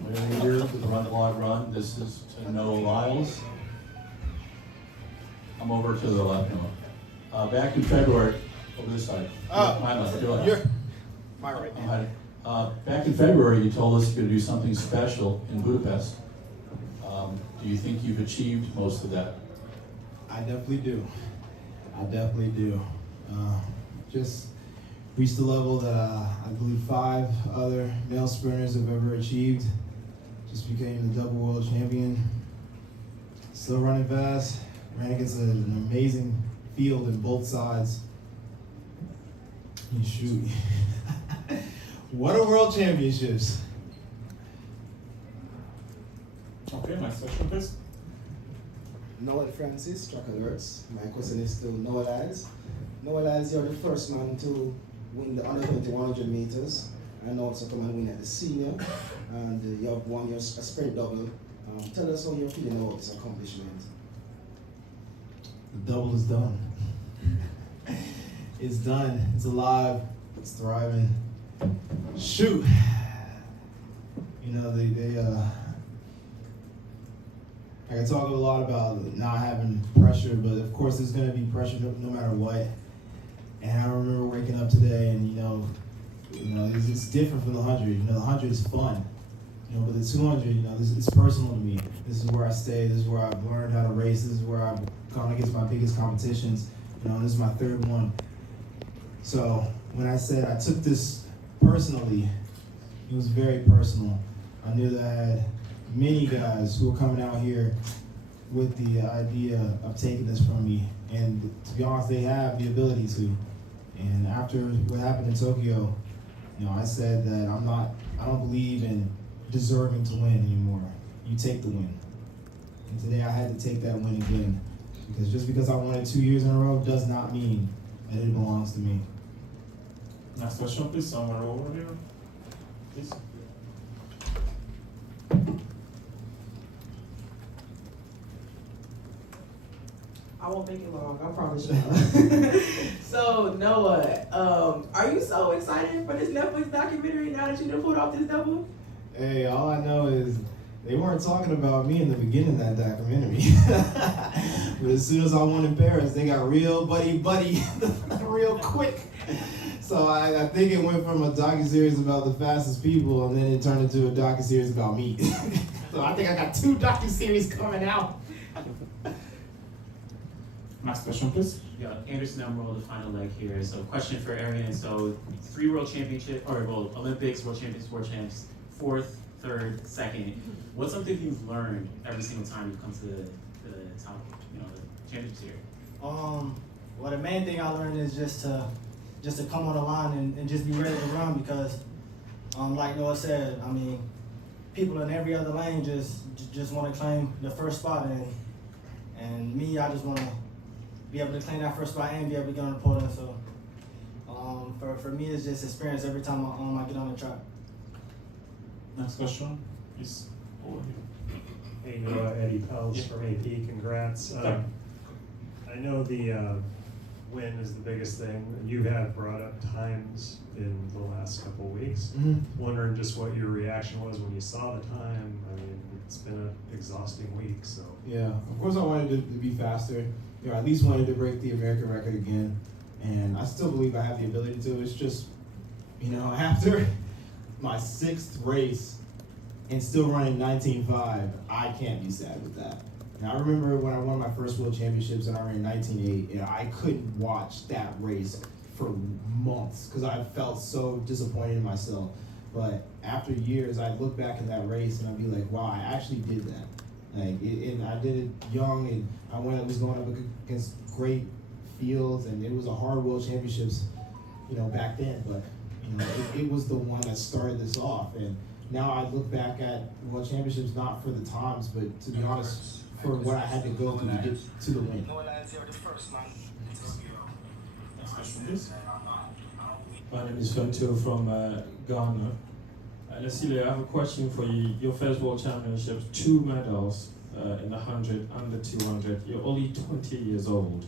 We're here with the Run Blog Run. This is Noah Lyles. I'm over to the left now. Back in February, over this side. My left, your left. You're my right. I'm hiding. Back in February, you told us you're going to do something special in Budapest. Do you think you've achieved most of that? I definitely do. Just reached the level that I believe 5 other male sprinters have ever achieved. Just became the double world champion. Still running fast. Ran against an amazing field in both sides. And shoot. What a world championships. Okay, next question, please. Noah Francis, track alerts. My question is to Noah Lyles. Noah Lyles, you're the first man to win the under 20 100 meters, and also come and win at the senior, and you have won your sprint double. Tell us how you're feeling about this accomplishment. The double is done. It's done. It's alive. It's thriving. Shoot. You know, I can talk a lot about not having pressure, but of course there's going to be pressure no matter what. And I remember waking up today and, you know, it's different from the 100. You know, the 100 is fun. You know, but the 200, you know, it's personal to me. This is where I stay. This is where I've learned how to race. This is where I've gone against my biggest competitions. You know, and this is my 3rd one. So when I said I took this personally, it was very personal. I knew that I had many guys who were coming out here with the idea of taking this from me. And to be honest, they have the ability to. And after what happened in Tokyo, you know, I said that I don't believe in deserving to win anymore. You take the win. And today I had to take that win again. Because just because I won it 2 years in a row does not mean that it belongs to me. Next question, please. Somewhere over here. Please. I won't make it long, I promise you. So, Noah, are you so excited for this Netflix documentary now that you done pulled off this double? Hey, all I know is they weren't talking about me in the beginning of that documentary. But as soon as I won in Paris, they got real buddy real quick. So I think it went from a docuseries about the fastest people, and then it turned into a docuseries about me. So I think I got 2 docuseries coming out. Next question, please. Yeah, Anderson Emerald, the final leg here. So, question for Arian. So, 3 world championship, or well, Olympics, world champions, world champs, 4th, 3rd, 2nd. What's something you've learned every single time you come to the top, you know, the championships here? Well, the main thing I learned is just to come on the line and just be ready to run because, like Noah said, I mean, people in every other lane just want to claim the first spot, and me, I just want to be able to claim that first spot and be able to get on the podium. So, for me, it's just experience every time I get on the track. Next question is over here. Hey Noah, Eddie Pels from AP, congrats. I know the win is the biggest thing. You have brought up times in the last couple of weeks. Mm-hmm. Wondering just what your reaction was when you saw the time. I mean, it's been an exhausting week, so. Yeah, of course I wanted to be faster. You know, I at least wanted to break the American record again. And I still believe I have the ability to. It's just, you know, after my 6th race and still running 19.5, I can't be sad with that. And I remember when I won my first world championships and I ran 19.8, and I couldn't watch that race for months because I felt so disappointed in myself. But after years, I'd look back in that race and I'd be like, wow, I actually did that. And I did it young, and I was going up against great fields, and it was a hard world championships, you know, back then. But you know, it was the one that started this off. And now I look back at world championships not for the times, but to be honest, for what I had to go through to get to the win. Next question, please. My name is Fento from Ghana. Nasile, I have a question for you. Your first world championships, 2 medals in the 100, under 200. You're only 20 years old.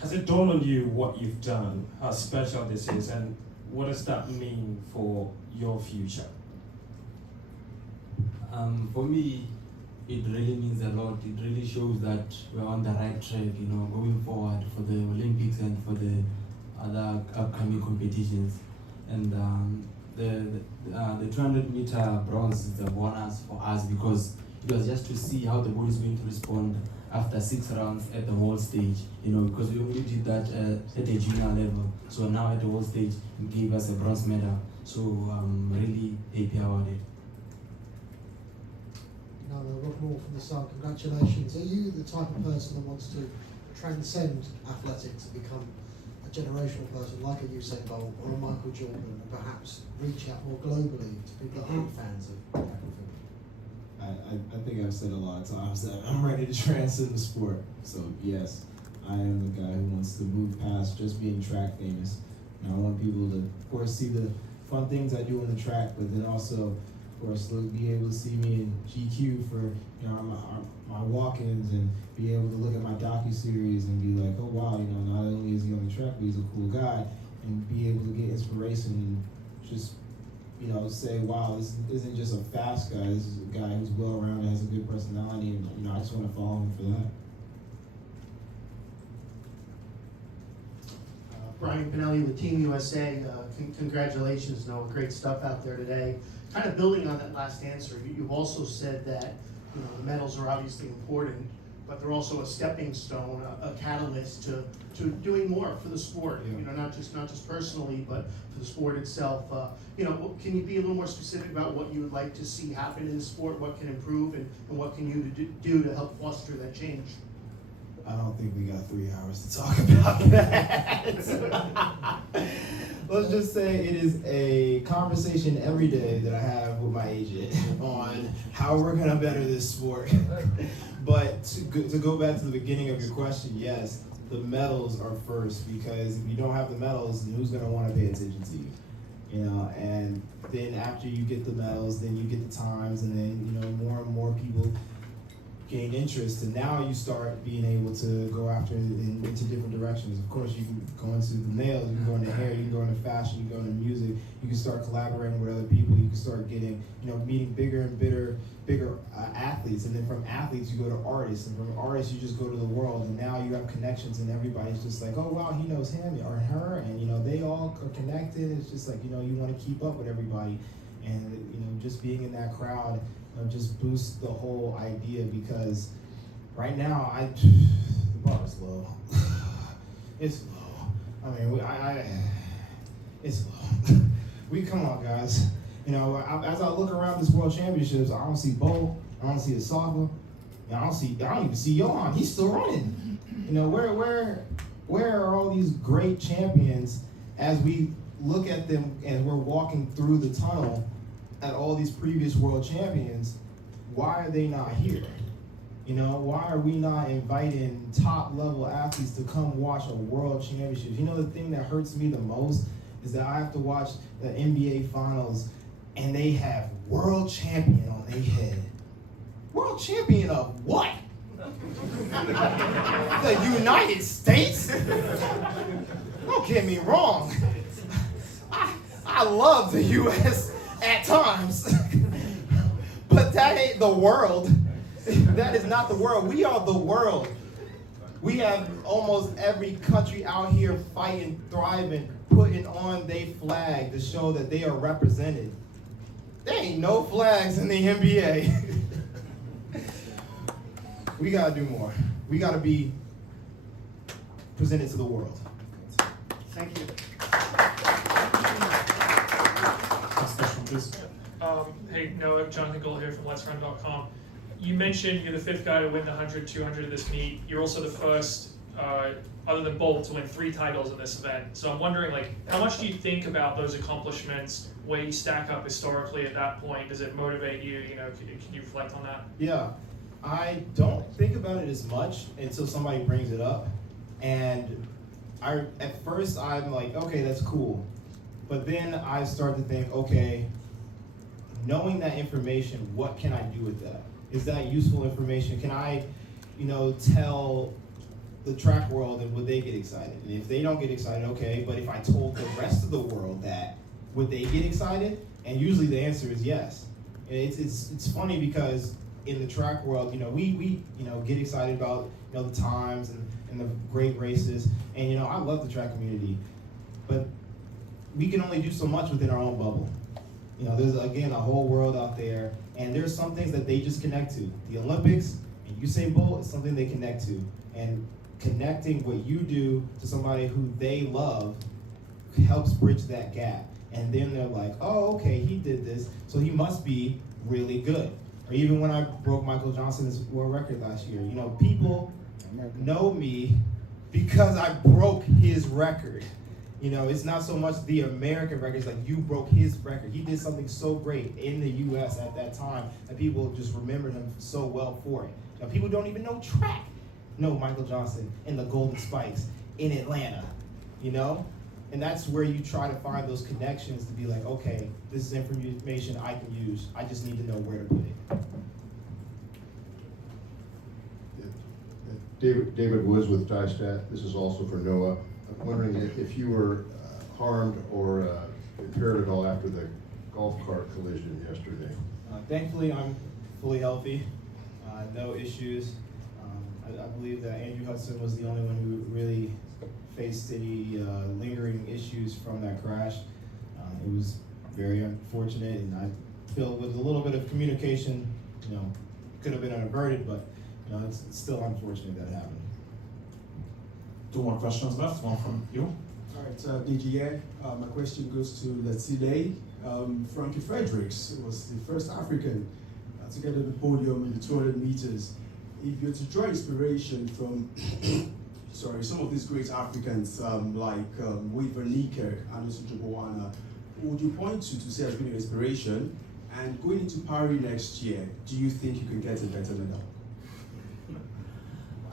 Has it dawned on you what you've done, how special this is, and what does that mean for your future? For me, it really means a lot. It really shows that we're on the right track, going forward for the Olympics and for the other upcoming competitions. And the 200-meter bronze is a bonus for us because it was just to see how the body is going to respond after 6 rounds at the world stage, because we only did that at the junior level. So now at the world stage, it gave us a bronze medal. So I'm really happy about it. Now, Rob Moore from the Sun, congratulations. Are you the type of person that wants to transcend athletics and become a generational person like a Usain Bolt or a Michael Jordan and perhaps reach out more globally to people that aren't fans of track and field? I think I've said a lot of times that I'm ready to transcend the sport. So yes, I am the guy who wants to move past just being track famous. And I want people to, of course, see the fun things I do on the track, but then also, of course, be able to see me in GQ for my walk-ins and be able to look at my docu-series and be like, oh wow, not only is he on the track, but he's a cool guy, and be able to get inspiration and just say, wow, this isn't just a fast guy, this is a guy who's well-rounded, has a good personality, and I just want to follow him for that. Brian Pinelli with Team USA, congratulations, Noah, great stuff out there today. Kind of building on that last answer, you've also said that the medals are obviously important, but they're also a stepping stone, a catalyst to doing more for the sport. Yeah. Not just personally, but for the sport itself. Can you be a little more specific about what you would like to see happen in the sport? What can improve, and what can you do to help foster that change? I don't think we got 3 hours to talk about that. Let's just say it is a conversation every day that I have with my agent on how we're gonna better this sport. But to go back to the beginning of your question, yes, the medals are first, because if you don't have the medals, then who's gonna want to pay attention to you? And then after you get the medals, then you get the times, and then more and more people gain interest, and now you start being able to go after into different directions. Of course, you can go into the nails, you can go into hair, you can go into fashion, you can go into music, you can start collaborating with other people, you can start getting, meeting bigger and bigger athletes, and then from athletes you go to artists, and from artists you just go to the world, and now you have connections, and everybody's just like, oh wow, he knows him or her, and they all are connected. It's just like, you want to keep up with everybody, and just being in that crowd just boosts the whole idea, because right now the bar is low. It's low. I mean, it's low. Come on, guys. As I look around this World Championships, I don't see Bo, I don't see Asava, I don't even see Johan. He's still running. Where are all these great champions as we look at them and we're walking through the tunnel at all these previous world champions? Why are they not here? Why are we not inviting top level athletes to come watch a world championship? The thing that hurts me the most is that I have to watch the NBA finals and they have world champion on their head. World champion of what? The United States? Don't get me wrong. I love the U.S. at times, but that ain't the world. That is not the world. We are the world. We have almost every country out here fighting, thriving, putting on their flag to show that they are represented. There ain't no flags in the NBA. We gotta do more. We gotta be presented to the world. Thank you. Next question, please. Hey, Noah, Jonathan Gold here from Let'sRun.com. You mentioned you're the 5th guy to win the 100, 200 of this meet. You're also the first, other than Bolt, to win 3 titles in this event. So I'm wondering, how much do you think about those accomplishments, where you stack up historically at that point? Does it motivate you? Can you reflect on that? Yeah, I don't think about it as much until somebody brings it up. And at first I'm like, okay, that's cool. But then I start to think, okay, knowing that information, what can I do with that? Is that useful information? Can I, tell the track world, and would they get excited? And if they don't get excited, okay, but if I told the rest of the world that, would they get excited? And usually the answer is yes. And it's funny because in the track world, we get excited about the times and the great races, and I love the track community, but we can only do so much within our own bubble. There's again a whole world out there, and there's some things that they just connect to. The Olympics and Usain Bolt is something they connect to, and connecting what you do to somebody who they love helps bridge that gap. And then they're like, oh, okay, he did this, so he must be really good. Or even when I broke Michael Johnson's world record last year, people know me because I broke his record. It's not so much the American record, it's like you broke his record. He did something so great in the US at that time that people just remembered him so well for it. People don't even know track. Know Michael Johnson and the Golden Spikes in Atlanta, And that's where you try to find those connections to be like, okay, this is information I can use. I just need to know where to put it. David Woods with TISTAT. This is also for Noah. I'm wondering if you were harmed or impaired at all after the golf cart collision yesterday. Thankfully, I'm fully healthy. No issues. I believe that Andrew Hudson was the only one who really faced any lingering issues from that crash. It was very unfortunate, and I feel with a little bit of communication, could have been averted, but it's still unfortunate that happened. 2 more questions left, one from you. All right, DGA, my question goes to, let's see, Frankie Fredericks was the first African to get on the podium in the 200 meters. If you're to draw inspiration from, some of these great Africans like Wade Van Niekerk, Anderson Jobowana, who would you point to say has been your inspiration? And going into Paris next year, do you think you can get a better medal?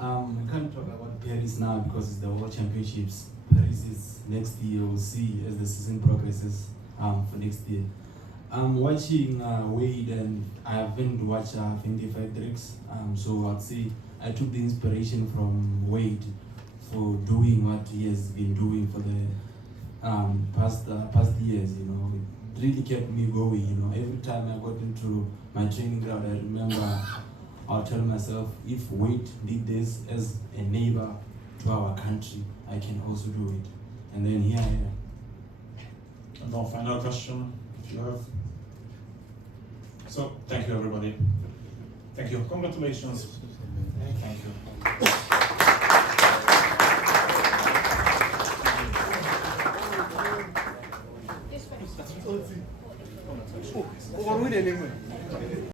I can't talk about Paris now because it's the World Championships. Paris is next year. We'll see as the season progresses for next year. I'm watching Wade, and I haven't watched Frankie Fredericks. So I'd say I took the inspiration from Wade for doing what he has been doing for the past years. It really kept me going. Every time I got into my training ground, I remember I'll tell myself, if Wade did this as a neighbor to our country, I can also do it. And then here I am. And no final question, if you have. So, thank you everybody. Thank you. Congratulations. Thank you. This one.